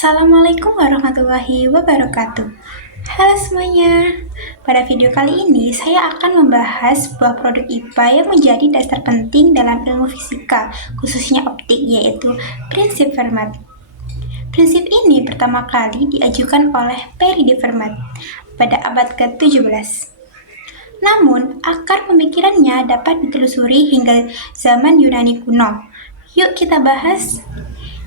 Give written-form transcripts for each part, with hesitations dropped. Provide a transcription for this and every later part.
Assalamualaikum warahmatullahi wabarakatuh. Halo semuanya. Pada video kali ini saya akan membahas sebuah produk IPA yang menjadi dasar penting dalam ilmu fisika, khususnya optik, yaitu prinsip Fermat. Prinsip ini pertama kali diajukan oleh Pierre de Fermat pada abad ke-17. Namun, akar pemikirannya dapat ditelusuri hingga zaman Yunani kuno. Yuk kita bahas.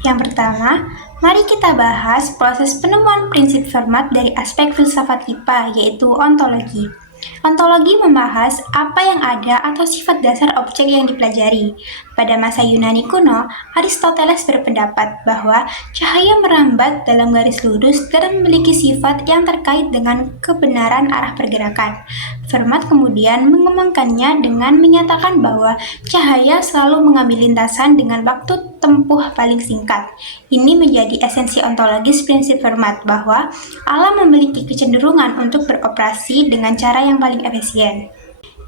Yang pertama, mari kita bahas proses penemuan prinsip Fermat dari aspek filsafat IPA, yaitu ontologi. Ontologi membahas apa yang ada atau sifat dasar objek yang dipelajari. Pada masa Yunani kuno, Aristoteles berpendapat bahwa cahaya merambat dalam garis lurus dan memiliki sifat yang terkait dengan kebenaran arah pergerakan. Fermat kemudian mengembangkannya dengan menyatakan bahwa cahaya selalu mengambil lintasan dengan waktu tempuh paling singkat. Ini menjadi esensi ontologis prinsip Fermat bahwa alam memiliki kecenderungan untuk beroperasi dengan cara yang paling efisien.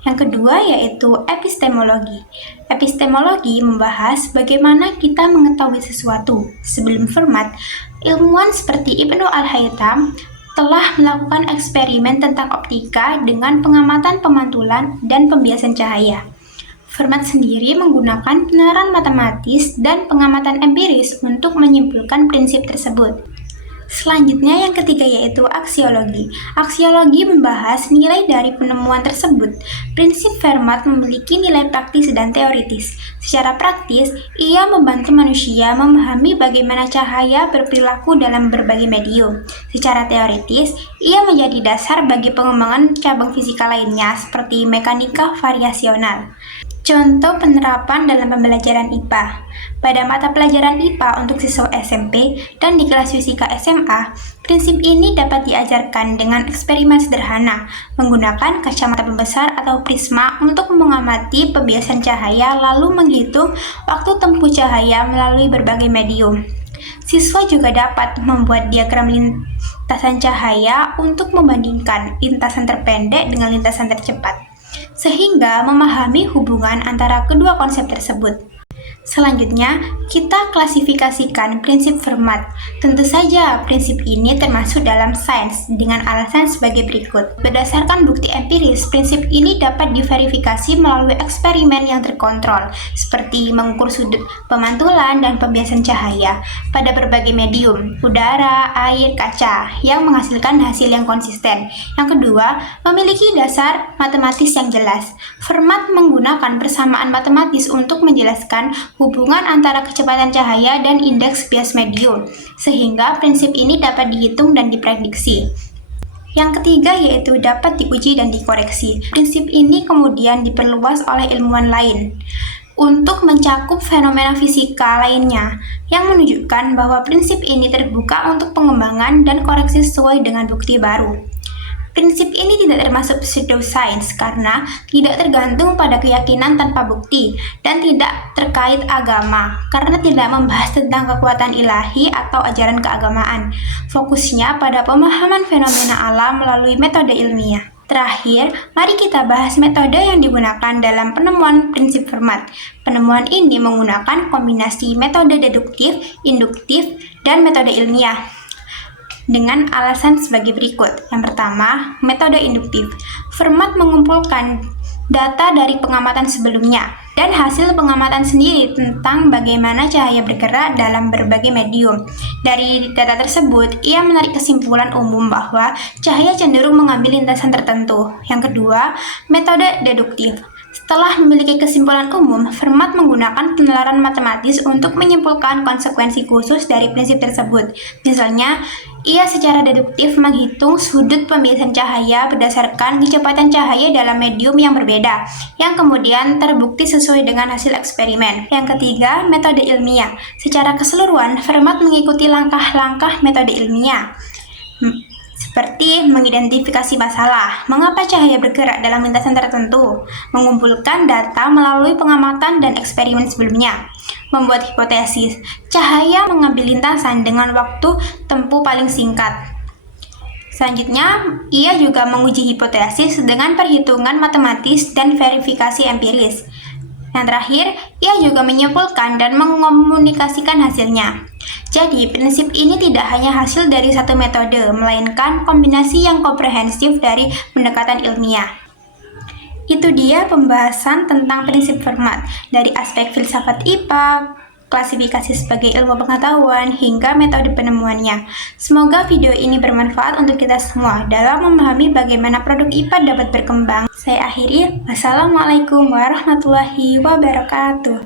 Yang kedua yaitu epistemologi. Epistemologi membahas bagaimana kita mengetahui sesuatu. Sebelum Fermat, ilmuwan seperti Ibnu Al-Haytham telah melakukan eksperimen tentang optika dengan pengamatan pemantulan dan pembiasan cahaya. Fermat sendiri menggunakan penerapan matematis dan pengamatan empiris untuk menyimpulkan prinsip tersebut. Selanjutnya yang ketiga yaitu aksiologi. Aksiologi membahas nilai dari penemuan tersebut. Prinsip Fermat memiliki nilai praktis dan teoritis. Secara praktis, ia membantu manusia memahami bagaimana cahaya berperilaku dalam berbagai medium. Secara teoritis, ia menjadi dasar bagi pengembangan cabang fisika lainnya seperti mekanika variasional. Contoh penerapan dalam pembelajaran IPA. Pada mata pelajaran IPA untuk siswa SMP dan di kelas fisika SMA, prinsip ini dapat diajarkan dengan eksperimen sederhana, menggunakan kacamata pembesar atau prisma untuk mengamati pembiasan cahaya lalu menghitung waktu tempuh cahaya melalui berbagai medium. Siswa juga dapat membuat diagram lintasan cahaya untuk membandingkan lintasan terpendek dengan lintasan tercepat, sehingga memahami hubungan antara kedua konsep tersebut. Selanjutnya, kita klasifikasikan prinsip Fermat. Tentu saja, prinsip ini termasuk dalam sains dengan alasan sebagai berikut. Berdasarkan bukti empiris, prinsip ini dapat diverifikasi melalui eksperimen yang terkontrol, seperti mengukur sudut pemantulan dan pembiasan cahaya pada berbagai medium, udara, air, kaca, yang menghasilkan hasil yang konsisten. Yang kedua, memiliki dasar matematis yang jelas. Fermat menggunakan persamaan matematis untuk menjelaskan hubungan antara kecepatan cahaya dan indeks bias medium, sehingga prinsip ini dapat dihitung dan diprediksi. Yang ketiga yaitu dapat diuji dan dikoreksi. Prinsip ini kemudian diperluas oleh ilmuwan lain untuk mencakup fenomena fisika lainnya, yang menunjukkan bahwa prinsip ini terbuka untuk pengembangan dan koreksi sesuai dengan bukti baru. Prinsip ini tidak termasuk pseudosains karena tidak tergantung pada keyakinan tanpa bukti dan tidak terkait agama karena tidak membahas tentang kekuatan ilahi atau ajaran keagamaan. Fokusnya pada pemahaman fenomena alam melalui metode ilmiah. Terakhir, mari kita bahas metode yang digunakan dalam penemuan prinsip Fermat. Penemuan ini menggunakan kombinasi metode deduktif, induktif, dan metode ilmiah dengan alasan sebagai berikut. Yang pertama, metode induktif. Fermat mengumpulkan data dari pengamatan sebelumnya dan hasil pengamatan sendiri tentang bagaimana cahaya bergerak dalam berbagai medium. Dari data tersebut, ia menarik kesimpulan umum bahwa cahaya cenderung mengambil lintasan tertentu. Yang kedua, metode deduktif. Setelah memiliki kesimpulan umum, Fermat menggunakan penalaran matematis untuk menyimpulkan konsekuensi khusus dari prinsip tersebut. Misalnya, ia secara deduktif menghitung sudut pembiasan cahaya berdasarkan kecepatan cahaya dalam medium yang berbeda, yang kemudian terbukti sesuai dengan hasil eksperimen. Yang ketiga, metode ilmiah. Secara keseluruhan, Fermat mengikuti langkah-langkah metode ilmiah, seperti mengidentifikasi masalah, mengapa cahaya bergerak dalam lintasan tertentu, mengumpulkan data melalui pengamatan dan eksperimen sebelumnya, membuat hipotesis, cahaya mengambil lintasan dengan waktu tempuh paling singkat. Selanjutnya, ia juga menguji hipotesis dengan perhitungan matematis dan verifikasi empiris. Yang terakhir, ia juga menyimpulkan dan mengomunikasikan hasilnya. Jadi, prinsip ini tidak hanya hasil dari satu metode, melainkan kombinasi yang komprehensif dari pendekatan ilmiah. Itu dia pembahasan tentang prinsip Fermat, dari aspek filsafat IPA, klasifikasi sebagai ilmu pengetahuan, hingga metode penemuannya. Semoga video ini bermanfaat untuk kita semua dalam memahami bagaimana produk IPA dapat berkembang. Saya akhiri, wassalamualaikum warahmatullahi wabarakatuh.